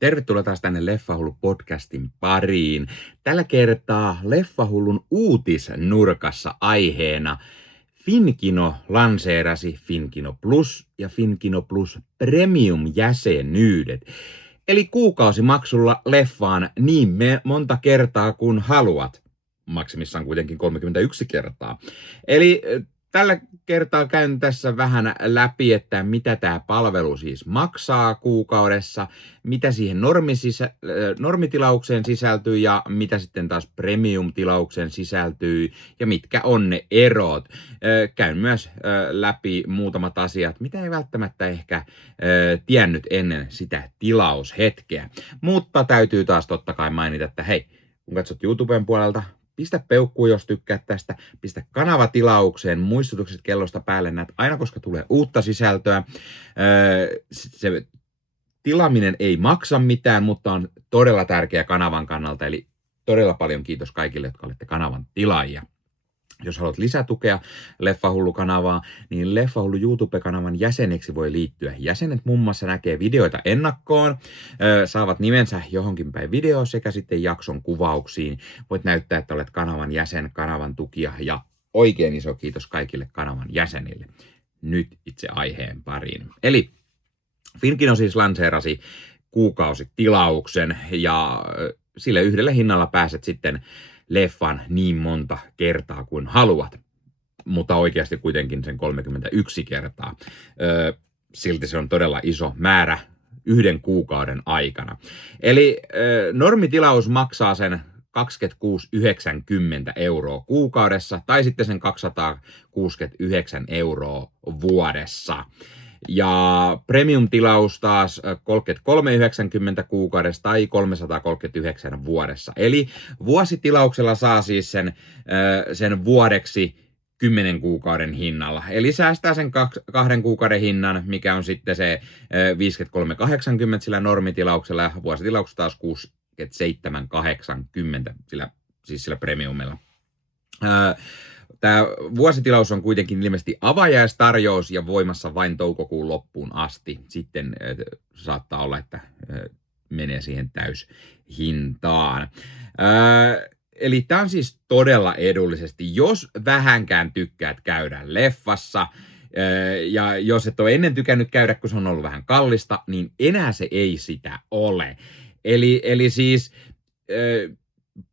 Tervetuloa taas tänne Leffahullu-podcastin pariin. Tällä kertaa Leffahullun uutisnurkassa aiheena Finkino lanseerasi Finkino Plus ja Finkino Plus Premium-jäsenyydet. Eli kuukausimaksulla leffaan niin monta kertaa kuin haluat. Maksimissaan kuitenkin 31 kertaa. Eli tällä kertaa käyn tässä vähän läpi, että mitä tämä palvelu siis maksaa kuukaudessa, mitä siihen normitilaukseen sisältyy ja mitä sitten taas premium-tilaukseen sisältyy ja mitkä on ne erot. Käyn myös läpi muutamat asiat, mitä ei välttämättä ehkä tiennyt ennen sitä tilaushetkeä. Mutta täytyy taas totta kai mainita, että hei, kun katsot YouTuben puolelta, pistä peukkuun, jos tykkäät tästä. Pistä kanava tilaukseen, muistutukset kellosta päälle, näet aina, koska tulee uutta sisältöä. Se tilaaminen ei maksa mitään, mutta on todella tärkeä kanavan kannalta. Eli todella paljon kiitos kaikille, jotka olette kanavan tilaajia. Jos haluat lisätukea Leffahullu-kanavaa, niin Leffahullu YouTube-kanavan jäseneksi voi liittyä. Jäsenet muun muassa näkee videoita ennakkoon, saavat nimensä johonkin päin videoon sekä sitten jakson kuvauksiin. Voit näyttää, että olet kanavan jäsen, kanavan tukija ja oikein iso kiitos kaikille kanavan jäsenille. Nyt itse aiheen pariin. Eli Finkino siis lanseerasi kuukausitilauksen ja sille yhdelle hinnalla pääset sitten leffan niin monta kertaa kuin haluat, mutta oikeasti kuitenkin sen 31 kertaa. Silti se on todella iso määrä yhden kuukauden aikana. Eli normitilaus maksaa sen 26,90 € kuukaudessa tai sitten sen 269 € vuodessa. Ja premium-tilaus taas 33,90 kuukaudessa tai 339 vuodessa. Eli vuositilauksella saa siis sen vuodeksi 10 kuukauden hinnalla. Eli säästää sen 2 kuukauden hinnan, mikä on sitten se 53,80 sillä normitilauksella ja vuositilauksella taas 67,80 sillä premiumilla. Tämä vuositilaus on kuitenkin ilmeisesti avajaistarjous ja voimassa vain toukokuun loppuun asti. Sitten saattaa olla, että menee siihen täyshintaan. Eli tämä on siis todella edullisesti, jos vähänkään tykkäät käydä leffassa. Ja jos et ole ennen tykännyt käydä, kun se on ollut vähän kallista, niin enää se ei sitä ole. Eli siis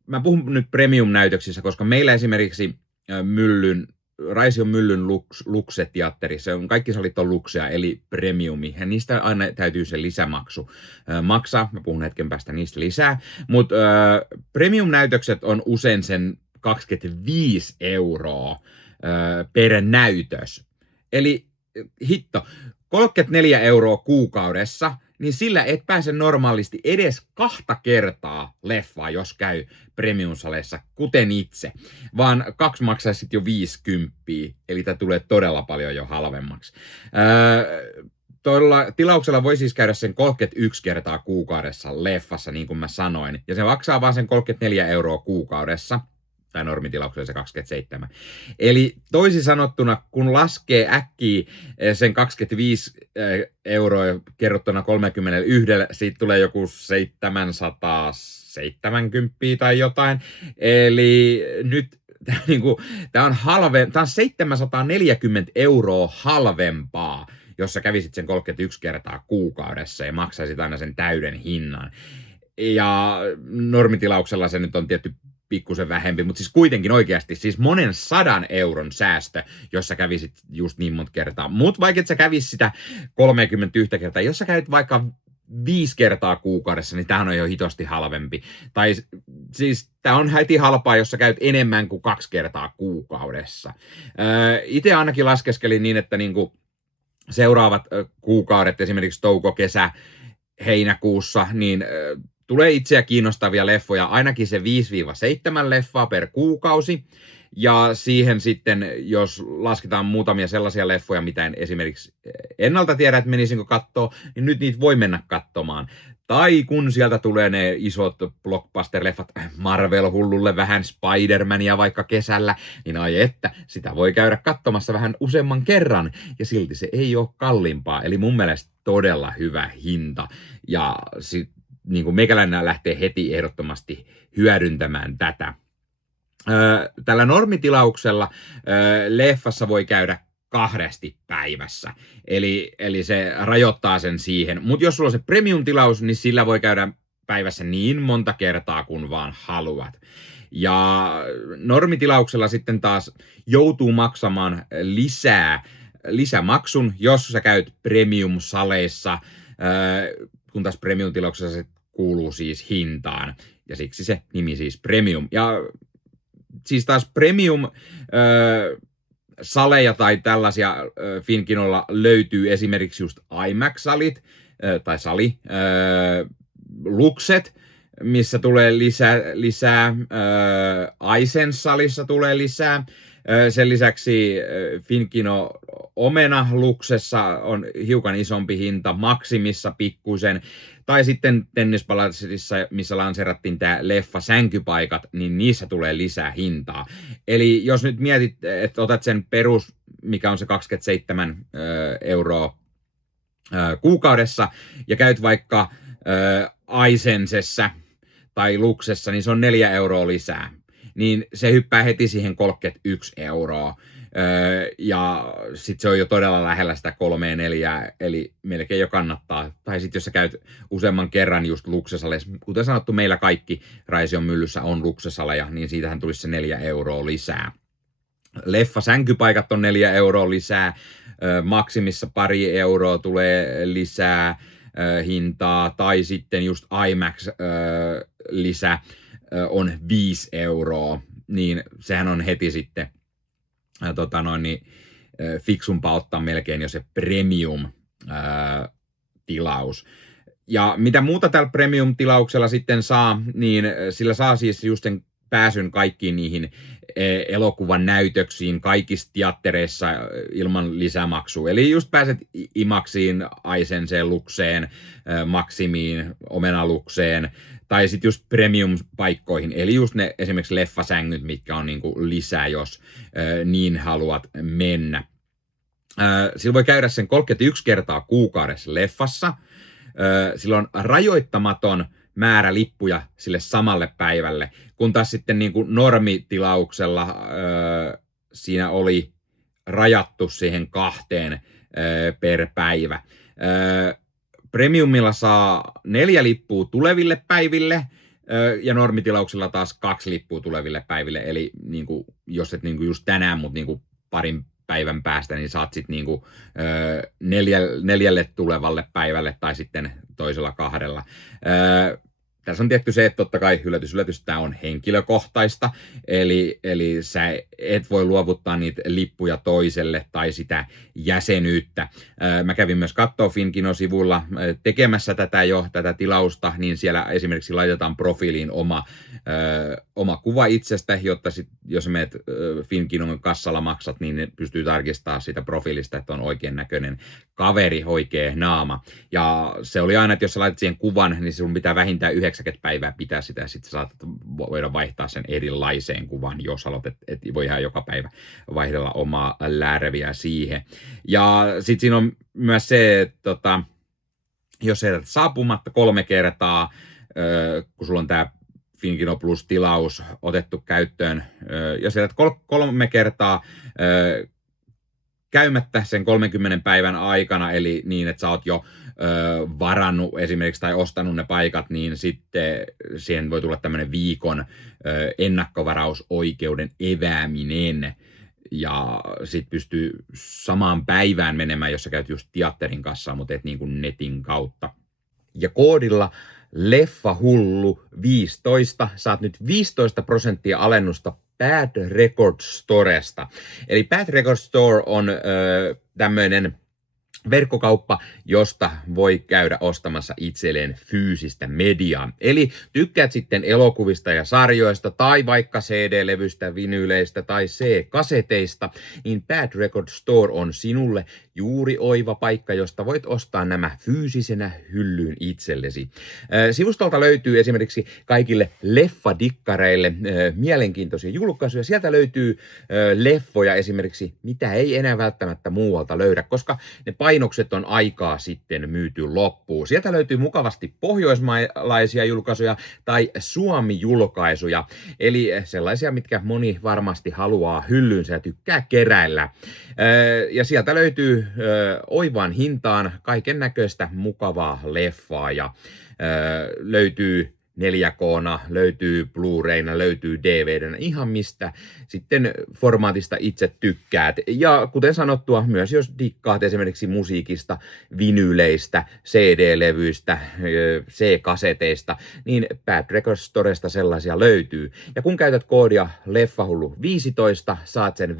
mä puhun nyt premium-näytöksissä, koska meillä esimerkiksi Raision Myllyn Luxe-teatteri, kaikki salit on Luxea, eli premiumi, ja niistä aina täytyy se lisämaksu maksaa, mä puhun hetken päästä niistä lisää, mutta premium-näytökset on usein sen 25 € per näytös, eli hitto, 34 € kuukaudessa, niin sillä et pääse normaalisti edes 2 kertaa leffaa, jos käy premium-saleissa, kuten itse. Vaan 2 maksaisi sitten jo 50, eli tämä tulee todella paljon jo halvemmaksi. Tuolla tilauksella voi siis käydä sen 31 kertaa kuukaudessa leffassa, niin kuin mä sanoin. Ja se maksaa vaan sen 34 € kuukaudessa. Tai normitilauksella se 27. Eli toisin sanottuna, kun laskee äkkiä sen 25 € kerrottuna 31, siitä tulee joku 770 tai jotain. Eli nyt tämä on 740 € halvempaa, jos sä kävisit sen 31 kertaa kuukaudessa ja maksaisit aina sen täyden hinnan. Ja normitilauksella se nyt on tietty pikkusen vähempi, mutta siis kuitenkin oikeasti siis monen 100 € säästö, jos sä kävisit just niin monta kertaa. Mutta vaikka et sä kävis sitä 31 kertaa, jos sä käyt vaikka 5 kertaa kuukaudessa, niin tämähän on jo hitosti halvempi. Tai siis tää on heti halpaa, jos sä käyt enemmän kuin 2 kertaa kuukaudessa. Itse ainakin laskeskelin niin, että niinku seuraavat kuukaudet, esimerkiksi touko, kesä, heinäkuussa, niin tulee itseä kiinnostavia leffoja, ainakin se 5-7 leffaa per kuukausi. Ja siihen sitten, jos lasketaan muutamia sellaisia leffoja, mitä en esimerkiksi ennalta tiedä, että menisinkö katsoa, niin nyt niitä voi mennä katsomaan. Tai kun sieltä tulee ne isot blockbuster-leffat, Marvel-hullulle vähän Spider-Mania vaikka kesällä, niin ai että, sitä voi käydä katsomassa vähän useamman kerran, ja silti se ei ole kalliimpaa. Eli mun mielestä todella hyvä hinta. Ja niin kuin meikäläinen lähtee heti ehdottomasti hyödyntämään tätä. Tällä normitilauksella leffassa voi käydä 2 päivässä, eli se rajoittaa sen siihen. Mutta jos sulla on se premium-tilaus, niin sillä voi käydä päivässä niin monta kertaa kuin vaan haluat. Ja normitilauksella sitten taas joutuu maksamaan lisämaksun, jos sä käyt premium-saleissa, kun taas premium-tilauksessa se kuuluu siis hintaan. Ja siksi se nimi siis premium. Ja siis taas premium saleja tai tällaisia Finkinolla löytyy esimerkiksi just IMAX-salit tai Luxet, missä tulee lisää iSense-salissa tulee lisää. Sen lisäksi Finkino Omena Luxessa on hiukan isompi hinta, Maximissa pikkuisen. Tai sitten Tennispalatsissa, missä lanseerattiin tämä leffa sänkypaikat, niin niissä tulee lisää hintaa. Eli jos nyt mietit, että otat sen perus, mikä on se 27 euroa kuukaudessa, ja käyt vaikka iSensessä tai Luxessa, niin se on 4 euroa lisää. Niin se hyppää heti siihen 31 euroa. Ja sitten se on jo todella lähellä sitä 3-4, eli melkein jo kannattaa. Tai sitten jos sä käyt useamman kerran just Luxesaleissa, kuten sanottu, meillä kaikki Raision myllyssä on Luxesaleja, niin siitähän tulisi se 4 euroa lisää. Leffa sänkypaikat on 4 euroa lisää, Maximissa 2 euroa tulee lisää hintaa, tai sitten just IMAX lisä on 5 euroa, niin sehän on heti sitten fiksumpaa ottaa melkein jo se premium-tilaus. Ja mitä muuta tällä premium-tilauksella sitten saa, niin sillä saa siis just sen pääsyn kaikkiin niihin elokuvan näytöksiin kaikissa teattereissa ilman lisämaksua. Eli just pääset IMAXiin, iSenseen, Luxeen, Maximiin, Omenalukseen, tai sitten just premium-paikkoihin, eli just ne esimerkiksi leffasängyt, mitkä on niinku lisää, jos niin haluat mennä. Sillä voi käydä sen 31 kertaa kuukaudessa leffassa. Sillä on rajoittamaton määrä lippuja sille samalle päivälle, kun taas sitten niin kuin normitilauksella siinä oli rajattu siihen 2 per päivä. Premiumilla saa 4 lippua tuleville päiville ja normitilauksella taas 2 lippua tuleville päiville. Eli niin kuin, jos et niin kuin just tänään, mutta niin kuin parin päivän päästä, niin saat sitten niin kuin 4 tulevalle päivälle tai sitten toisella 2. Tässä on tietty se, että totta kai yllätys, tämä on henkilökohtaista, eli sä et voi luovuttaa niitä lippuja toiselle tai sitä jäsenyyttä. Mä kävin myös katsoa Finkino-sivuilla tekemässä tätä tilausta, niin siellä esimerkiksi laitetaan profiiliin oma kuva itsestä, jotta sit, jos menet Finkinon kassalla maksat, niin ne pystyy tarkistamaan sitä profiilista, että on oikein näköinen kaveri, oikea naama. Ja se oli aina, että jos sä laitat siihen kuvan, niin sun pitää vähintään 90 päivää pitää sitä, ja sitten saatat voida vaihtaa sen erilaiseen kuvan, jos haluat, että voi ihan joka päivä vaihdella omaa lärviä siihen. Ja sitten siinä on myös se, että jos sä saapumatta 3 kertaa, kun sulla on tämä Finkino Plus-tilaus otettu käyttöön, jos sä 3 kertaa käymättä sen 30 päivän aikana, eli niin, että sä oot jo varannut esimerkiksi tai ostanut ne paikat, niin sitten siihen voi tulla tämmöinen viikon ennakkovarausoikeuden evääminen. Ja sit pystyy samaan päivään menemään, jos sä käyt just teatterin kanssa, mutta et niin kuin netin kautta. Ja koodilla Leffahullu 15 saat nyt 15% alennusta Bad Record Storesta. Eli Bad Record Store on tämmöinen verkkokauppa, josta voi käydä ostamassa itselleen fyysistä mediaa. Eli tykkäät sitten elokuvista ja sarjoista tai vaikka CD-levystä, vinyyleistä tai C-kaseteista, niin Bad Record Store on sinulle, juuri oiva paikka, josta voit ostaa nämä fyysisenä hyllyyn itsellesi. Sivustolta löytyy esimerkiksi kaikille leffadikkareille mielenkiintoisia julkaisuja. Sieltä löytyy leffoja esimerkiksi, mitä ei enää välttämättä muualta löydä, koska ne painokset on aikaa sitten myyty loppuun. Sieltä löytyy mukavasti pohjoismaalaisia julkaisuja tai Suomi-julkaisuja, eli sellaisia, mitkä moni varmasti haluaa hyllyynsä ja tykkää keräillä. Ja sieltä löytyy oivaan hintaan kaiken näköistä mukavaa leffaa ja löytyy 4K:na, löytyy Blu-rayna, löytyy DVDnä, ihan mistä sitten formaatista itse tykkäät. Ja kuten sanottua, myös jos dikkaat esimerkiksi musiikista, vinyleistä, CD-levyistä, C-kaseteista, niin Bad Records Storesta sellaisia löytyy. Ja kun käytät koodia Leffahullu15, saat sen 15%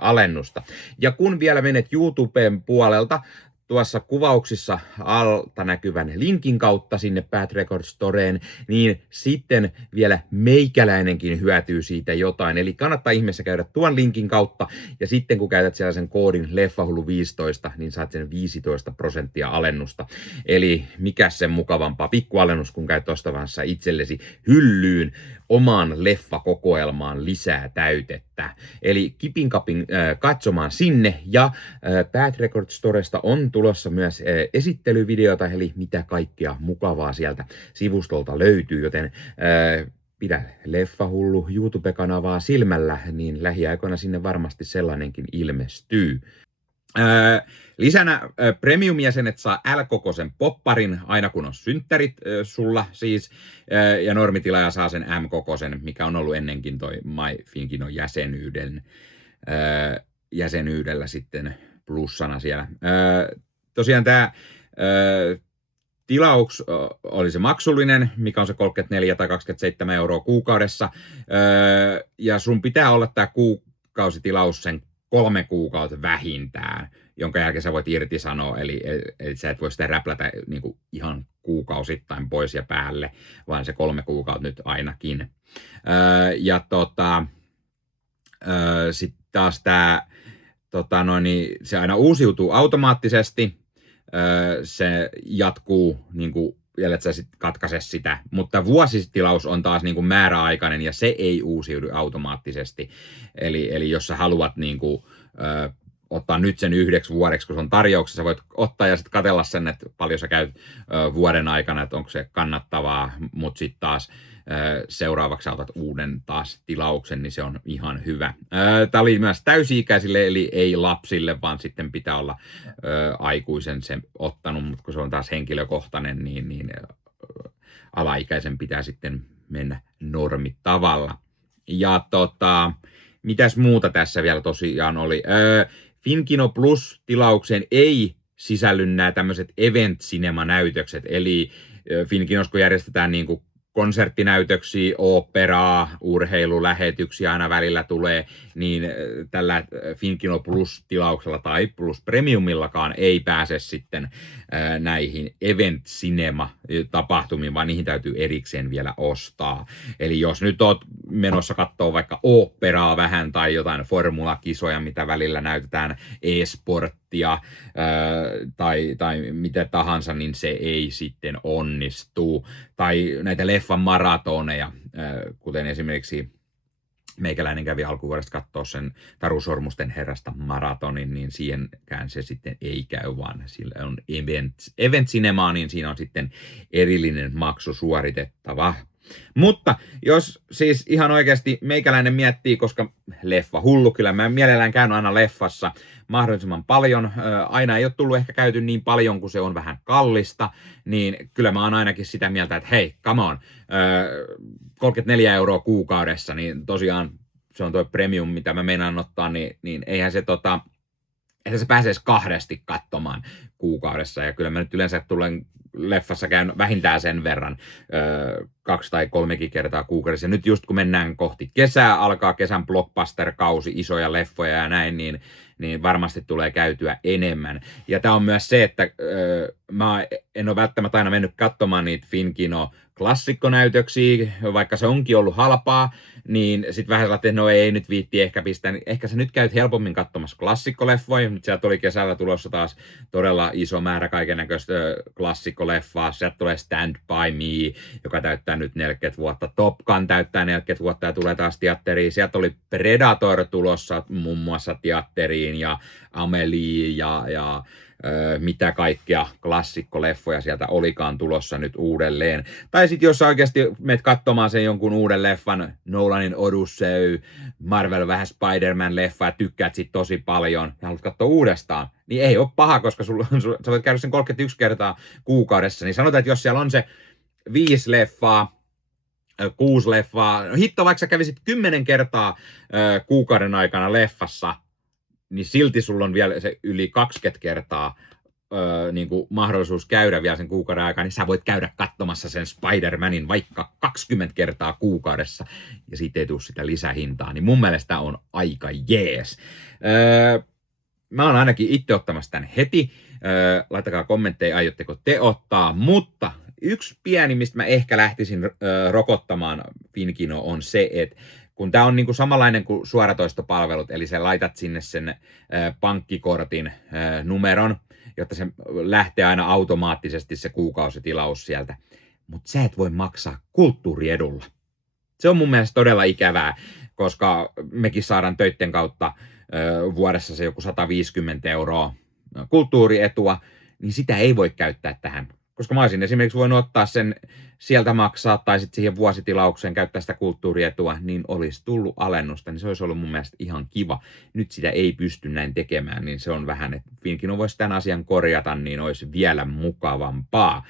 alennusta. Ja kun vielä menet YouTuben puolelta, tuossa kuvauksissa alta näkyvän linkin kautta sinne Bad Records Storeen, niin sitten vielä meikäläinenkin hyötyy siitä jotain. Eli kannattaa ihmeessä käydä tuon linkin kautta, ja sitten kun käytät sellaisen koodin Leffahullu15, niin saat sen 15% alennusta. Eli mikä sen mukavampaa pikkualennus, kun käyt ostavassa itsellesi hyllyyn omaan leffakokoelmaan lisää täytettä. Eli kipin kapin katsomaan sinne, ja Bad Records Storesta on tulossa myös esittelyvideota, eli mitä kaikkea mukavaa sieltä sivustolta löytyy, joten pidä Leffahullu YouTube-kanavaa silmällä, niin lähiaikoina sinne varmasti sellainenkin ilmestyy. Lisänä premium-jäsenet saa L-kokoisen popparin aina kun on synttärit sulla siis, ja normitilaaja saa sen M-kokoisen, mikä on ollut ennenkin toi MyFinkinon jäsenyydellä sitten plussana siellä. Tosiaan tämä tilaus oli se maksullinen, mikä on se 34 tai 27 euroa kuukaudessa, ja sun pitää olla tämä kuukausitilaus sen 3 kuukautta vähintään, jonka jälkeen sä voit irtisanoa, eli sä et voi sitä räplätä niin kuin ihan kuukausittain pois ja päälle, vaan se 3 kuukautta nyt ainakin. Sitten taas tämä, se aina uusiutuu automaattisesti, se jatkuu niin kuin, ellei sä sitten katkaise sitä, mutta vuositilaus on taas niin kuin määräaikainen ja se ei uusiudu automaattisesti. Eli jos sä haluat niin kuin, ottaa nyt sen 1 vuodeksi, kun se on tarjouksessa, sä voit ottaa ja sitten katsella sen, että paljon sä käyt vuoden aikana, että onko se kannattavaa, mutta sitten taas seuraavaksi otat uuden taas tilauksen, niin se on ihan hyvä. Tämä oli myös täysi-ikäisille, eli ei lapsille, vaan sitten pitää olla aikuisen sen ottanut, mutta kun se on taas henkilökohtainen, niin alaikäisen pitää sitten mennä normitavalla. Ja mitäs muuta tässä vielä tosiaan oli? Finkino Plus-tilaukseen ei sisälly nämä tämmöiset event cinema-näytökset, eli Finkinossa kun järjestetään niin kuin konserttinäytöksiä, oopperaa, urheilulähetyksiä aina välillä tulee, niin tällä Finkino Plus-tilauksella tai Plus Premiumillakaan ei pääse sitten näihin event cinema-tapahtumiin, vaan niihin täytyy erikseen vielä ostaa. Eli jos nyt oot menossa katsoa vaikka oopperaa vähän tai jotain formulakisoja, mitä välillä näytetään, e-sporttia tai mitä tahansa, niin se ei sitten onnistu. Tai näitä leffan maratoneja, kuten esimerkiksi meikäläinen kävi alkuvuodesta katsoa sen Taru Sormusten herrasta maratonin, niin siihenkään se sitten ei käy, vaan sillä on event cinema, niin siinä on sitten erillinen maksu suoritettava. Mutta jos siis ihan oikeasti meikäläinen miettii, koska Leffahullu, kyllä mä mielellään käyn aina leffassa mahdollisimman paljon, aina ei ole tullut ehkä käyty niin paljon, kun se on vähän kallista, niin kyllä mä oon ainakin sitä mieltä, että hei, come on, 34 euroa kuukaudessa, niin tosiaan se on tuo premium, mitä mä meinaan ottaa, niin eihän se että se pääsee kahdesti katsomaan kuukaudessa, ja kyllä mä nyt yleensä tulen leffassa käyn vähintään sen verran 2 tai 3 kertaa kuukaudessa. Nyt just kun mennään kohti kesää, alkaa kesän blockbuster-kausi, isoja leffoja ja näin, niin varmasti tulee käytyä enemmän. Ja tämä on myös se, että mä en ole välttämättä aina mennyt katsomaan niitä Finkino-klassikkonäytöksiä, vaikka se onkin ollut halpaa, niin sitten vähän sellainen, että no ei nyt viitti ehkä pistää, niin ehkä sä nyt käyt helpommin katsomassa klassikkoleffoja, nyt sieltä oli kesällä tulossa taas todella iso määrä kaikennäköistä klassikkoleffaa, sieltä tulee Stand By Me, joka täyttää nyt 40 vuotta, Top Gun täyttää 40 vuotta ja tulee taas teatteriin, sieltä oli Predator tulossa muun muassa teatteriin ja Amelie ja mitä kaikkea klassikkoleffoja sieltä olikaan tulossa nyt uudelleen. Tai sitten jos oikeasti menet katsomaan sen jonkun uuden leffan, Nolanin Odyssey, Marvel vähän Spider-Man-leffa ja tykkäät sit tosi paljon ja haluat katsoa uudestaan, niin ei ole paha, koska sä voit käydä sen 31 kertaa kuukaudessa. Niin sanotaan, että jos siellä on se 5 leffaa, 6 leffaa, no hitto, vaikka sä kävisit 10 kertaa kuukauden aikana leffassa, niin silti sulla on vielä se yli 20 kertaa niin kuin mahdollisuus käydä vielä sen kuukauden aikana, niin sä voit käydä katsomassa sen Spider-Manin vaikka 20 kertaa kuukaudessa, ja siitä ei tule sitä lisähintaa, niin mun mielestä on aika jees. Mä oon ainakin itse ottamassa tämän heti. Laittakaa kommentteja, aiotteko te ottaa, mutta yksi pieni, mistä mä ehkä lähtisin rokottamaan Finkino, on se, että kun tämä on niinku samanlainen kuin suoratoistopalvelut, eli sä laitat sinne sen pankkikortin numeron, jotta se lähtee aina automaattisesti se kuukausitilaus sieltä. Mutta sä et voi maksaa kulttuuriedulla. Se on mun mielestä todella ikävää, koska mekin saadaan töitten kautta vuodessa se joku 150 € kulttuurietua, niin sitä ei voi käyttää tähän. Koska mä olisin esimerkiksi voinut ottaa sen sieltä maksaa tai sitten siihen vuositilaukseen käyttää sitä kulttuurietua, niin olisi tullut alennusta, niin se olisi ollut mun mielestä ihan kiva. Nyt sitä ei pysty näin tekemään, niin se on vähän, että Finkino voisi tämän asian korjata, niin olisi vielä mukavampaa.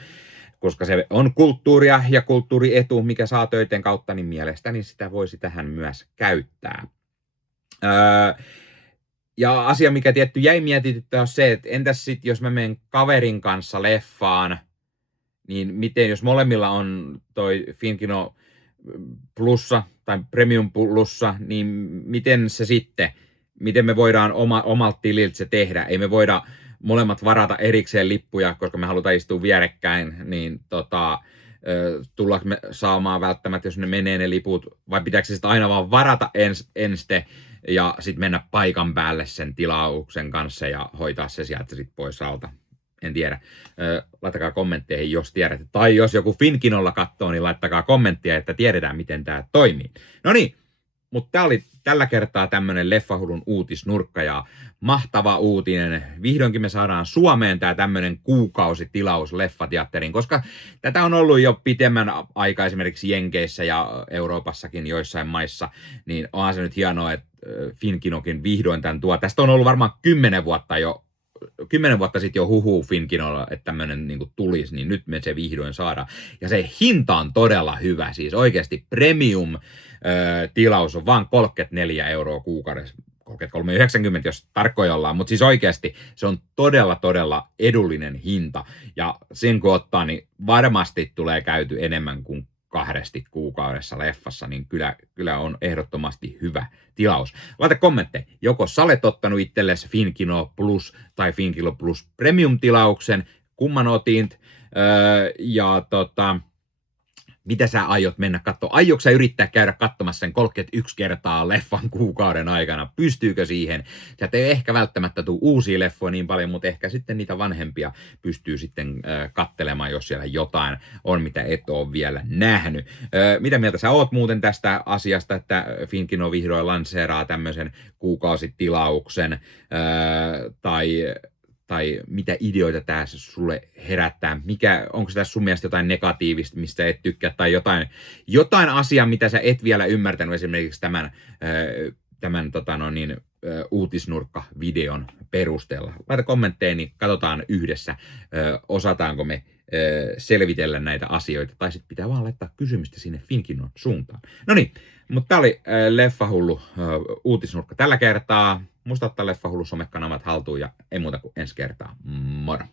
Koska se on kulttuuria ja kulttuurietu, mikä saa töiden kautta, niin mielestäni sitä voisi tähän myös käyttää. Ja asia, mikä tietty jäi mietityttää, on se, että entäs sitten, jos mä menen kaverin kanssa leffaan, niin miten, jos molemmilla on toi Finkino plussa tai Premium plussa, niin miten se sitten, miten me voidaan omalta tililtä se tehdä? Ei me voida molemmat varata erikseen lippuja, koska me halutaan istua vierekkäin, niin tullaanko me saamaan välttämättä, jos ne menee ne liput, vai pitääkö se sitten aina vaan varata enste ja sitten mennä paikan päälle sen tilauksen kanssa ja hoitaa se sieltä sitten pois alta? En tiedä. Laittakaa kommentteihin, jos tiedätte. Tai jos joku Finkinolla katsoo, niin laittakaa kommenttia, että tiedetään, miten tämä toimii. No niin, mutta tämä oli tällä kertaa tämmöinen Leffahullun uutisnurkka ja mahtava uutinen. Vihdoinkin me saadaan Suomeen tämä tämmöinen kuukausitilaus leffateatteriin, koska tätä on ollut jo pitemmän aikaa esimerkiksi Jenkeissä ja Euroopassakin joissain maissa, niin onhan se nyt hienoa, että Finkinokin vihdoin tämän tuo. Tästä on ollut varmaan 10 vuotta sitten jo huhuu Finkinolla, että tämmöinen niin tulisi, niin nyt me se vihdoin saadaan. Ja se hinta on todella hyvä, siis oikeasti premium-tilaus on vaan 34 € kuukaudessa, 33,90 jos tarkkoja ollaan, mutta siis oikeasti se on todella edullinen hinta, ja sen kun ottaa, niin varmasti tulee käyty enemmän kuin 2 kuukaudessa leffassa, niin kyllä on ehdottomasti hyvä tilaus. Laita kommentteja, joko sä olet ottanut itsellesi Finkino Plus tai Finkino Plus Premium-tilauksen, kumman otit, ja mitä sä aiot mennä katsomaan? Aiotko sä yrittää käydä katsomassa sen 31 kertaa leffan kuukauden aikana? Pystyykö siihen? Sieltä ei ehkä välttämättä tule uusia leffoja niin paljon, mutta ehkä sitten niitä vanhempia pystyy sitten katselemaan, jos siellä jotain on, mitä et ole vielä nähnyt. Mitä mieltä sä oot muuten tästä asiasta, että Finkino vihdoin lanseeraa tämmöisen kuukausitilauksen, tai mitä ideoita tämä sulle herättää? Onko tässä sun mielestä jotain negatiivista, mistä et tykkää, tai jotain asiaa, mitä sä et vielä ymmärtänyt esimerkiksi tämän uutisnurkka-videon perusteella? Laita kommentteja, niin katsotaan yhdessä, osataanko me selvitellä näitä asioita, tai sitten pitää vaan laittaa kysymystä sinne Finkinon suuntaan. No niin, mutta tää oli Leffahullu uutisnurkka tällä kertaa. Muista ottaa Leffahullu somekanavat haltuun ja ei muuta kuin ensi kertaa. Moro!